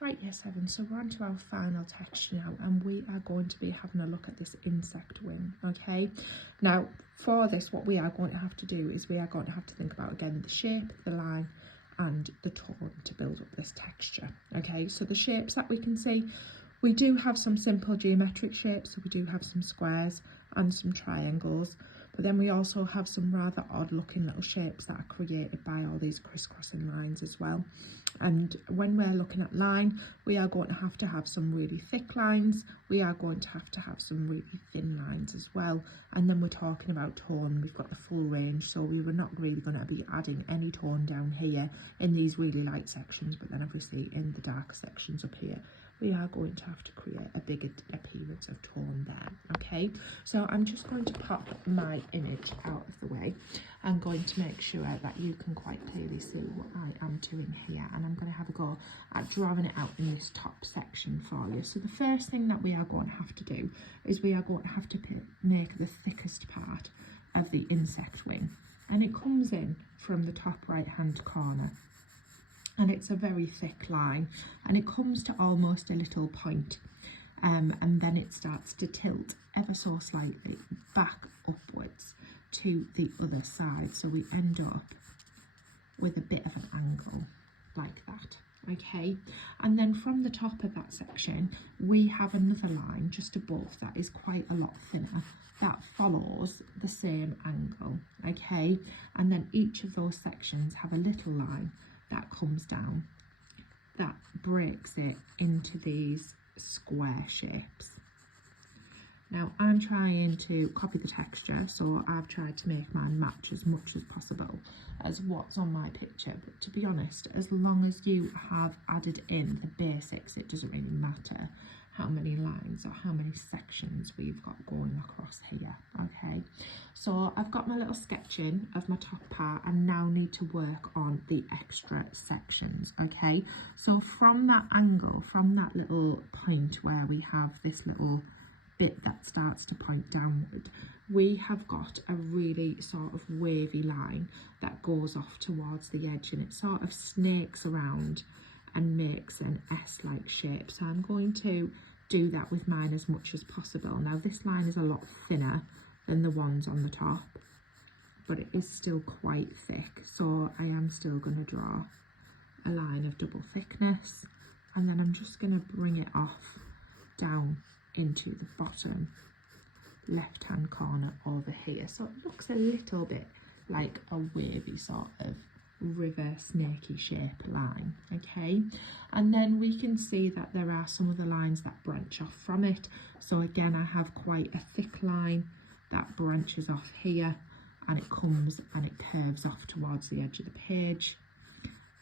Right, yes, Evan, so we're on to our final texture now, and we are going to be having a look at this insect wing, okay? Now, for this, what we are going to have to do is we are going to have to think about, again, the shape, the line, and the tone to build up this texture, okay? So the shapes that we can see, we do have some simple geometric shapes, so we do have some squares and some triangles, but then we also have some rather odd looking little shapes that are created by all these crisscrossing lines as well. And when we're looking at line, we are going to have some really thick lines, we are going to have some really thin lines as well. And then we're talking about tone, we've got the full range, so we were not really going to be adding any tone down here in these really light sections, but then obviously in the darker sections up here we are going to have to create a bigger appearance of tone there, okay? So I'm just going to pop my image out of the way. I'm going to make sure that you can quite clearly see what I am doing here, and I'm going to have a go at drawing it out in this top section for you. So the first thing that we are going to have to do is we are going to have to make the thickest part of the insect wing, and it comes in from the top right hand corner. And it's a very thick line, and it comes to almost a little point, and then it starts to tilt ever so slightly back upwards to the other side, so we end up with a bit of an angle like that, okay? And then from the top of that section we have another line just above that is quite a lot thinner that follows the same angle, okay? And then each of those sections have a little line that comes down that breaks it into these square shapes. Now I'm trying to copy the texture, so I've tried to make mine match as much as possible as what's on my picture, but to be honest, as long as you have added in the basics, it doesn't really matter how many lines or how many sections we've got going across here, okay? So I've got my little sketching of my top part, and now need to work on the extra sections, okay? So from that angle, from that little point where we have this little bit that starts to point downward, we have got a really sort of wavy line that goes off towards the edge, and it sort of snakes around and makes an S-like shape. So I'm going to do that with mine as much as possible. Now this line is a lot thinner than the ones on the top, but it is still quite thick, so I am still going to draw a line of double thickness, and then I'm just going to bring it off down into the bottom left hand corner over here, so it looks a little bit like a wavy sort of river snaky shape line, okay? And then we can see that there are some other lines that branch off from it. So again, I have quite a thick line that branches off here, and it comes and it curves off towards the edge of the page,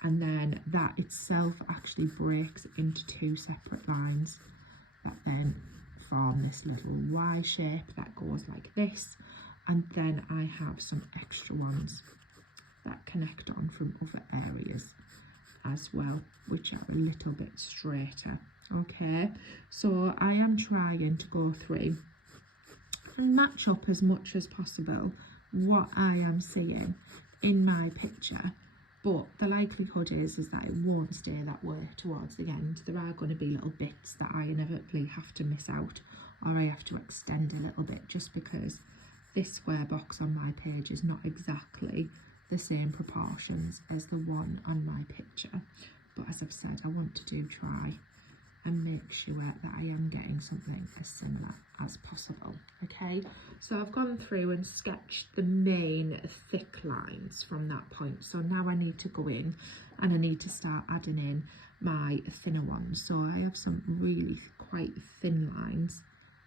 and then that itself actually breaks into two separate lines that then form this little Y shape that goes like this. And then I have some extra ones that connect on from other areas as well, which are a little bit straighter, okay? So I am trying to go through and match up as much as possible what I am seeing in my picture, but the likelihood is that it won't stay that way towards the end. There are going to be little bits that I inevitably have to miss out, or I have to extend a little bit, just because this square box on my page is not exactly the same proportions as the one on my picture. But as I've said, I want to try and make sure that I am getting something as similar as possible, okay? So I've gone through and sketched the main thick lines from that point, so now I need to go in and I need to start adding in my thinner ones. So I have some really quite thin lines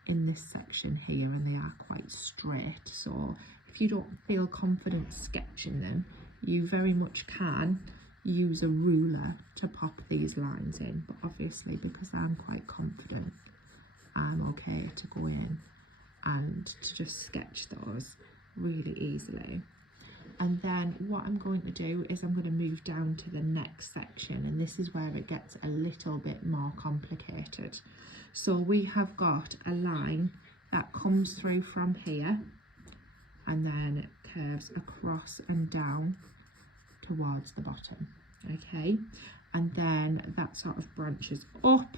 in this section here, and they are quite straight, so if you don't feel confident sketching them, you very much can use a ruler to pop these lines in, but obviously because I'm quite confident, I'm okay to go in and to just sketch those really easily. And then what I'm going to do is I'm going to move down to the next section, and this is where it gets a little bit more complicated. So we have got a line that comes through from here and then curves across and down towards the bottom, okay? and then that sort of branches up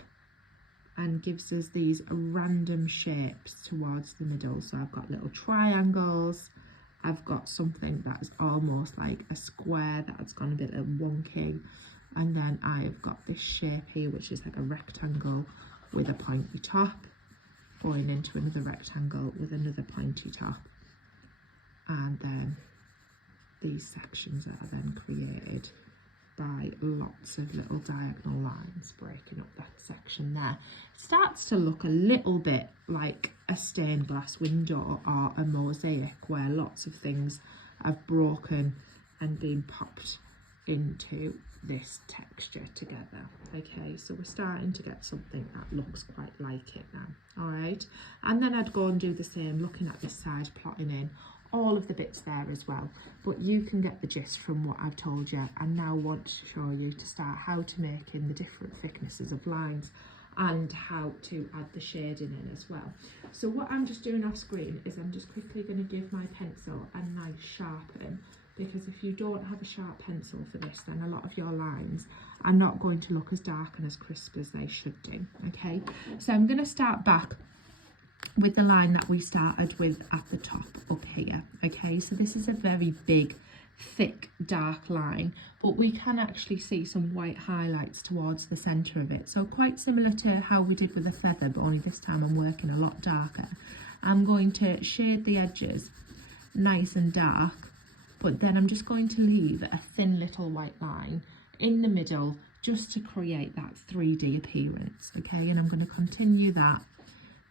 and gives us these random shapes towards the middle. So I've got little triangles, I've got something that's almost like a square that's gone a bit wonky, and then I've got this shape here which is like a rectangle with a pointy top going into another rectangle with another pointy top, and then these sections are then created by lots of little diagonal lines breaking up that section there. It starts to look a little bit like a stained glass window or a mosaic where lots of things have broken and been popped into this texture together. Okay, so we're starting to get something that looks quite like it now. All right, and then I'd go and do the same, looking at this side, plotting in all of the bits there as well, but you can get the gist from what I've told you, and now want to show you to start how to make in the different thicknesses of lines and how to add the shading in as well. So what I'm just doing off screen is I'm just quickly going to give my pencil a nice sharpen, because if you don't have a sharp pencil for this, then a lot of your lines are not going to look as dark and as crisp as they should do. Okay, so I'm going to start back with the line that we started with at the top up here. Okay, so this is a very big, thick, dark line, but we can actually see some white highlights towards the centre of it. So quite similar to how we did with the feather, but only this time I'm working a lot darker. I'm going to shade the edges nice and dark, but then I'm just going to leave a thin little white line in the middle just to create that 3D appearance. Okay, and I'm going to continue that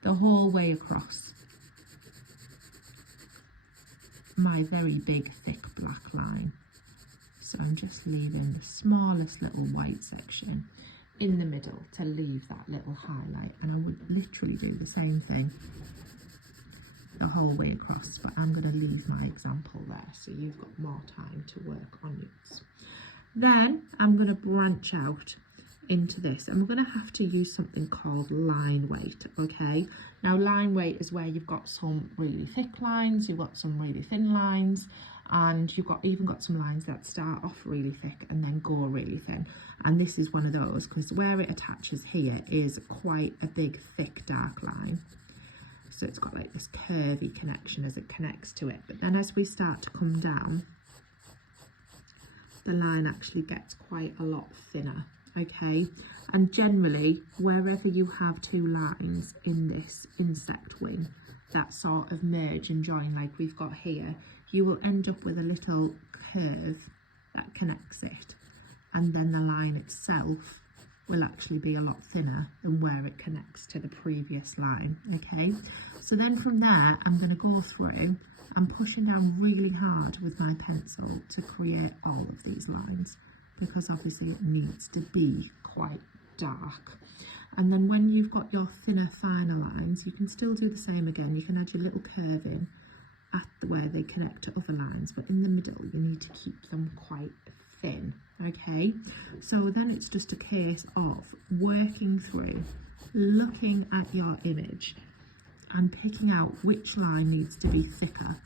the whole way across my very big thick black line. So I'm just leaving the smallest little white section in the middle to leave that little highlight, and I would literally do the same thing the whole way across, but I'm going to leave my example there so you've got more time to work on yours. Then I'm going to branch out into this, and we're going to have to use something called line weight. Okay, now line weight is where you've got some really thick lines, you've got some really thin lines, and you've even got some lines that start off really thick and then go really thin, and this is one of those because where it attaches here is quite a big thick dark line, so it's got like this curvy connection as it connects to it, but then as we start to come down, the line actually gets quite a lot thinner. Okay, and generally wherever you have two lines in this insect wing that sort of merge and join like we've got here, you will end up with a little curve that connects it, and then the line itself will actually be a lot thinner than where it connects to the previous line. Okay, so then from there I'm going to go through and pushing down really hard with my pencil to create all of these lines, because obviously it needs to be quite dark. And then when you've got your thinner, finer lines, you can still do the same again. You can add your little curve in at where they connect to other lines, but in the middle you need to keep them quite thin. Okay, so then it's just a case of working through, looking at your image and picking out which line needs to be thicker,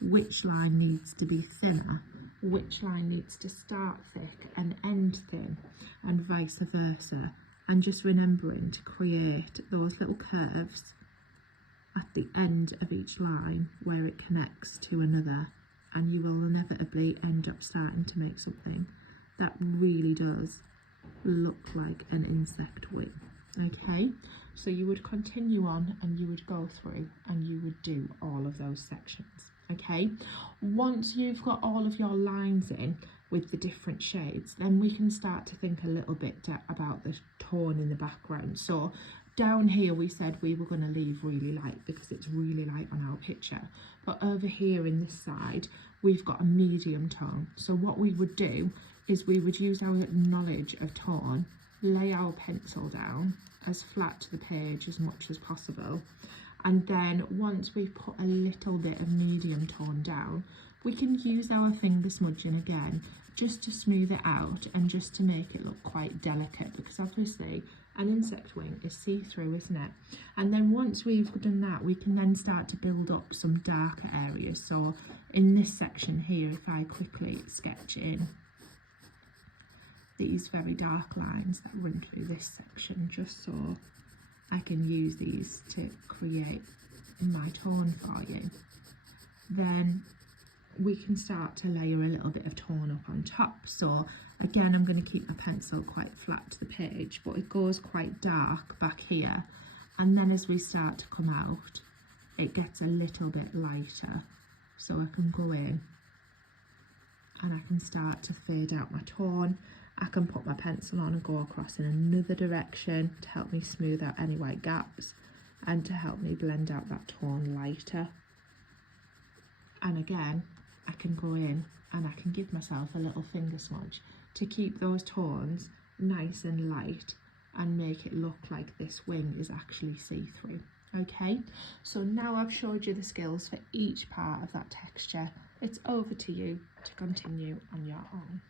which line needs to be thinner, which line needs to start thick and end thin, and vice versa, and just remembering to create those little curves at the end of each line where it connects to another, and you will inevitably end up starting to make something that really does look like an insect wing. Okay, so you would continue on and you would go through and you would do all of those sections. Okay, once you've got all of your lines in with the different shades, then we can start to think a little bit about the tone in the background. So down here we said we were going to leave really light because it's really light on our picture, but over here in this side we've got a medium tone. So what we would do is we would use our knowledge of tone, lay our pencil down as flat to the page as much as possible, and then once we've put a little bit of medium tone down, we can use our finger smudging again just to smooth it out and just to make it look quite delicate, because obviously an insect wing is see-through, isn't it? And then once we've done that, we can then start to build up some darker areas. So in this section here, if I quickly sketch in these very dark lines that run through this section, just so I can use these to create my tone for you. Then we can start to layer a little bit of tone up on top. So again, I'm going to keep my pencil quite flat to the page, but it goes quite dark back here, and then as we start to come out, it gets a little bit lighter. So I can go in and I can start to fade out my tone. I can put my pencil on and go across in another direction to help me smooth out any white gaps and to help me blend out that tone lighter. And again, I can go in and I can give myself a little finger smudge to keep those tones nice and light and make it look like this wing is actually see-through. Okay, so now I've showed you the skills for each part of that texture. It's over to you to continue on your own.